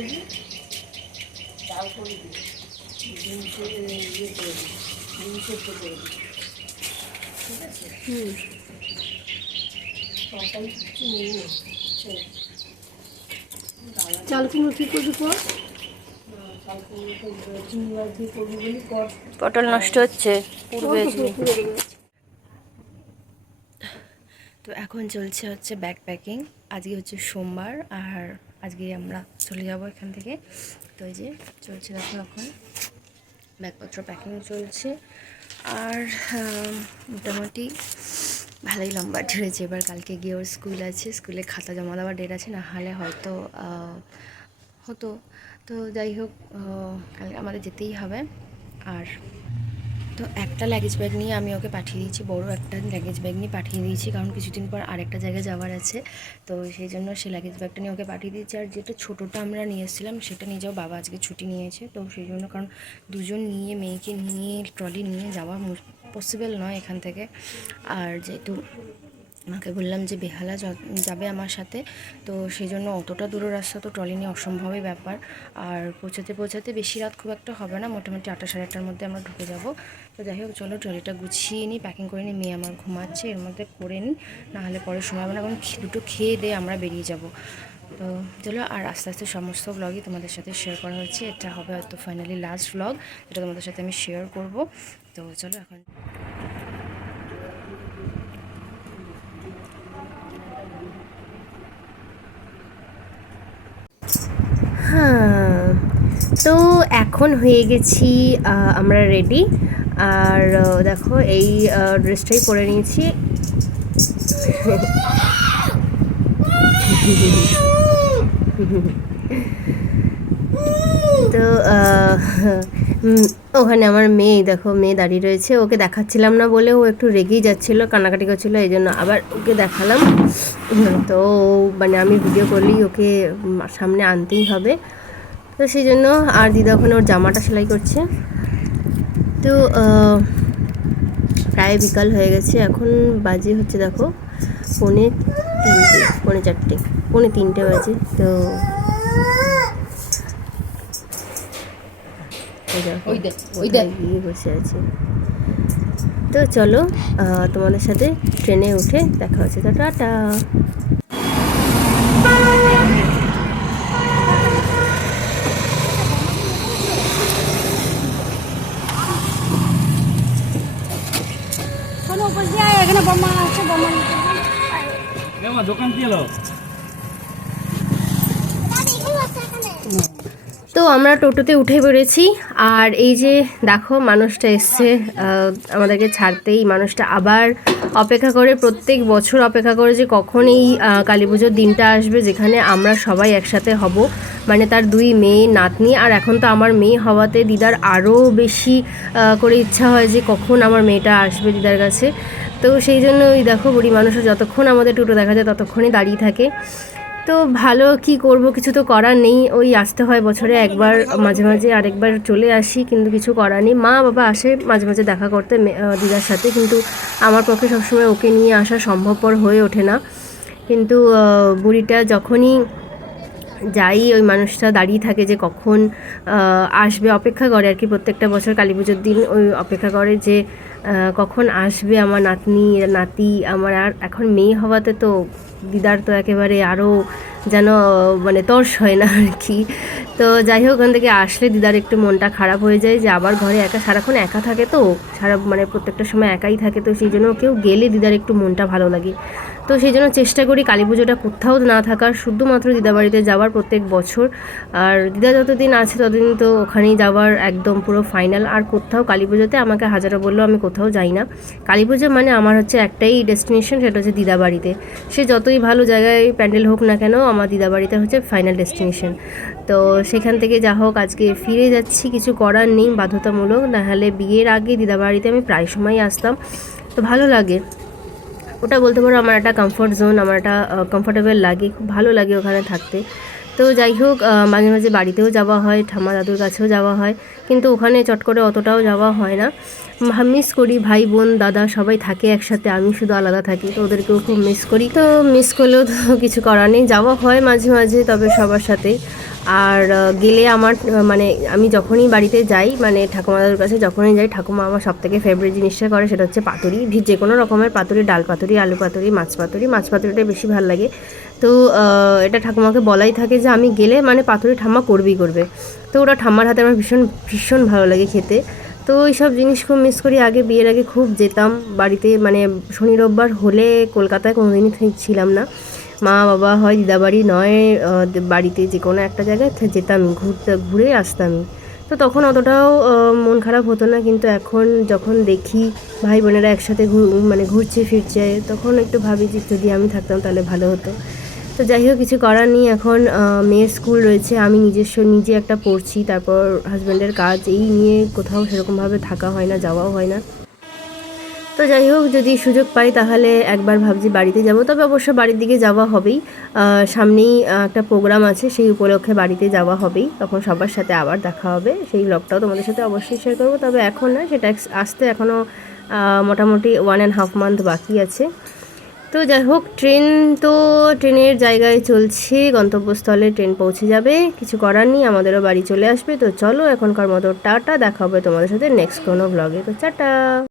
ডিম ইয়ে করে ডিম সেদ্ধ করে দিবি ঠিক আছে? হুম। তরকারি কিছু নেই না চাল। কুমড়ো কী করবি পর চাল কুমড়োটা চিংড়ি মাছ দিয়ে করবি বলি কর। পটল নষ্ট হচ্ছে পূর্বে তো এখন চলছে হচ্ছে ব্যাগ প্যাকিং আজকে হচ্ছে সোমবার আর আজকে আমরা চলে যাব এখান থেকে। তো এই যে চলছে দেখো এখন। ব্যাগপত্র প্যাকিং চলছে। আর মোটামুটি ভালোই লম্বা ধরেছে এবার কালকে গিয়ে ওর স্কুল আছে। স্কুলে খাতা জমা দেওয়ার ডেট আছে। না হলে হয়তো হতো। তো যাই হোক কালকে আমাদের যেতেই হবে। আর তো একটা লাগেজ ব্যাগ নিয়ে আমি ওকে পাঠিয়ে দিয়েছি, বড় একটা লাগেজ ব্যাগ নিয়ে পাঠিয়ে দিয়েছি, কারণ কিছুদিন পর আরেকটা জায়গায় যাওয়ার আছে। তো সেই জন্য সেই লাগেজ ব্যাগটা নিয়ে ওকে পাঠিয়ে দিয়েছি। আর যেটা ছোটোটা আমরা নিয়ে এসেছিলাম, সেটা নিয়ে যাও বাবা আজকে ছুটি নিয়েছে। তো সেই জন্য, কারণ দুজন নিয়ে, মেয়েকে নিয়ে ট্রলি নিয়ে যাওয়া পসিবল নয় এখান থেকে। আর যেহেতু আমাকে বললাম যে, বেহালা যাবে আমার সাথে। তো সেই জন্য অতটা দূরের রাস্তা তো ট্রলি নিয়ে অসম্ভবই ব্যাপার। আর পৌঁছাতে পৌঁছাতে বেশি রাত খুব একটা হবে না। মোটামুটি আটটা, সাড়ে আটটার মধ্যে আমরা ঢুকে যাব। তো যাই হোক, চলো ট্রলিটা গুছিয়ে নিই প্যাকিং করে নিই। মেয়ে আমার ঘুমাচ্ছে, এর মধ্যে করে নিই। নাহলে পরে সময় হবে না খে- দুটো খেয়ে দিয়ে আমরা বেরিয়ে যাব। তো চলো, আর আস্তে আস্তে সমস্ত ব্লগই তোমাদের সাথে শেয়ার করা হচ্ছে। এটা হবে হয়তো ফাইনালি লাস্ট ব্লগ যেটা তোমাদের সাথে আমি শেয়ার করব। তো চলো এখন হ্যাঁ তো এখন হয়ে গেছি আমরা রেডি আর দেখো এই ড্রেসটাই পরে নিয়েছি। তো ওখানে আমার মেয়ে, দেখো মেয়ে দাঁড়িয়ে রয়েছে। ওকে দেখাচ্ছিলাম না বলে ও একটু রেগেই যাচ্ছিল, কান্নাকাটি করছিল, এই জন্য আবার ওকে দেখালাম। তো মানে আমি ভিডিও করলেই ওকে সামনে আনতেই হবে। তো সেই জন্য আর দিদা ওখানে ওর জামাটা সেলাই করছে। তো প্রায় বিকাল হয়ে গেছে এখন বাজে হচ্ছে দেখো পৌনে তিনটে পৌনে চারটে পৌনে তিনটে বাজে তো গিয়ে বসে আছে। তো চলো তোমাদের সাথে ট্রেনে উঠে দেখা হচ্ছে। তো টাটা। দোকান কি এলো তো আমরা টোটোতে উঠে পড়েছি, আর এই যে দেখো মানুষটা এসছে আমাদেরকে ছাড়তেই। মানুষটা আবার অপেক্ষা করে, প্রত্যেক বছর অপেক্ষা করে যে কখন এই কালী পুজোর দিনটা আসবে, যেখানে আমরা সবাই একসাথে হব। মানে তার দুই মেয়ে নাতনি, আর এখন তো আমার মেয়ে হওয়াতে দিদার আরও বেশি করে ইচ্ছা হয় যে কখন আমার মেয়েটা আসবে দিদার কাছে। তো সেই জন্য ওই দেখো বুড়ি মানুষও যতক্ষণ আমাদের টোটো দেখা যায় ততক্ষণই দাঁড়িয়ে থাকে। তো ভালো কি করব কিছু তো করার নেই, ওই আসতে হয় বছরে একবার, মাঝে মাঝে আরেকবার চলে আসি কিন্তু কিছু করার নেই। মা বাবা আসে মাঝে মাঝে দেখা করতে দিদার সাথে কিন্তু আমার পক্ষে সবসময় ওকে নিয়ে আসা সম্ভবপর হয়ে ওঠে না। কিন্তু বুড়িটা যখনই যাই ওই মানুষটা দাঁড়িয়ে থাকে যে কখন আসবে, অপেক্ষা করে আর কি প্রত্যেকটা বছর কালী পুজোর দিন ওই অপেক্ষা করে যে কখন আসবে আমার নাতনি, নাতি? আমার আর এখন মেয়ে হওয়াতে তো দিদার তো একেবারে আরও যেন মানে তর্স হয় না আর কি। তো যাই হোক, ওখান থেকে আসলে দিদার একটু মনটা খারাপ হয়ে যায় যে আবার ঘরে একা, সারাক্ষণ একা থাকে তো? সারা মানে প্রত্যেকটা সময় একাই থাকে তো সেই জন্য কেউ গেলে দিদার একটু মনটা ভালো লাগে। তো সেই জন্য চেষ্টা করি কালী পুজোটা কোথাও না থাকার। শুধুমাত্র দিদা বাড়িতে যাওয়ার প্রত্যেক বছর। আর দিদা যতদিন আছে ততদিন তো ওখানেই যাওয়ার একদম পুরো ফাইনাল আর কোথাও কালী পুজোতে আমাকে হাজারো বললেও আমি কোথাও যাই না। কালী পুজো মানে আমার হচ্ছে একটাই ডেস্টিনেশন সেটা হচ্ছে দিদাবাড়িতে। সে যতই ভালো জায়গায় প্যান্ডেল হোক না কেন, আমার দিদাবাড়িতে হচ্ছে ফাইনাল ডেস্টিনেশন তো সেখান থেকে যা হোক, আজকে ফিরে যাচ্ছি। কিছু করার নেই, বাধ্যতামূলক। নাহলে বিয়ের আগে দিদাবাড়িতে আমি প্রায় সময় আসতাম। তো ভালো লাগে। ওটা বলতে পারো আমার একটা কমফর্ট জোন আমার একটা কমফর্টেবল লাগে, খুব ভালো লাগে ওখানে থাকতে। তো যাই হোক মাঝে মাঝে বাড়িতেও যাওয়া হয়, ঠাম্মা দাদুর কাছেও যাওয়া হয়। কিন্তু ওখানে চট করে অতটাও যাওয়া হয় না। মিস করি, ভাই, বোন, দাদা সবাই থাকে একসাথে, আমি শুধু আলাদা থাকি, তো ওদেরকেও খুব মিস করি। তো মিস করলেও তো কিছু করার নেই, যাওয়া হয় মাঝে মাঝে, তবে সবার সাথেই আর গেলে আমার মানে আমি যখনই বাড়িতে যাই মানে ঠাকুমা দাদুর কাছে যখনই যাই, ঠাকুমা আমার সব থেকে ফেভারিট জিনিসটা করে সেটা হচ্ছে পাতুরি। যে কোনো রকমের পাতুরি, ডাল পাতুরি, আলু পাতুরি, মাছ পাতুরি, মাছ পাতুরিটা বেশি ভালো লাগে। তো এটা ঠাকুমাকে বলাই থাকে যে আমি গেলে মানে পাতুরি ঠাম্মা করবেই করবে। তো ওটা ঠাম্মার হাতে আমার ভীষণ ভীষণ ভালো লাগে খেতে। তো ওই সব জিনিস খুব মিস করি। আগে বিয়ের আগে খুব যেতাম বাড়িতে মানে শনি রোববার হলে কলকাতায় কোনোদিনই থি- ছিলাম না। মা, বাবা হয়, দিদাবাড়ি নয় বাড়িতে যে কোনো একটা জায়গায় যেতামই, ঘুরতে, ঘুরে আসতামই। তো তখন অতটাও মন খারাপ হতো না। কিন্তু এখন যখন দেখি ভাই বোনেরা একসাথে মানে ঘুরছে, ফিরছে, তখন একটু ভাবি যে যদি আমি থাকতাম তাহলে ভালো হতো। তো যাই হোক, কিছু করার নেই। এখন মেয়ের স্কুল রয়েছে। আমি নিজস্ব নিজে একটা পড়ছি, তারপর হাজব্যান্ডের কাজ। এই নিয়ে কোথাও সেরকমভাবে থাকা হয় না, যাওয়াও হয় না। তো যাই হোক, যদি সুযোগ পাই, তাহলে একবার ভাবছি বাড়িতে যাব। তবে অবশ্য বাড়ির দিকে যাওয়া হবেই। সামনেই একটা প্রোগ্রাম আছে, সেই উপলক্ষে বাড়িতে যাওয়া হবেই। তখন সবার সাথে আবার দেখা হবে। সেই ব্লগটাও তোমাদের সাথে অবশ্যই শেয়ার করব। তবে এখন না সেটা আসতে এখনও মোটামুটি ওয়ান অ্যান্ড হাফ মান্থ বাকি আছে। তো যাই হোক, ট্রেন তো ট্রেনের জায়গায় চলছে, গন্তব্যস্থলে ট্রেন পৌঁছে যাবে। কিছু করার নেই, আমাদেরও বাড়ি চলে আসবে। তো চলো এখনকার মতো টাটা, দেখা হবে তোমাদের সাথে নেক্সট কোনো ব্লগে তো টাটা।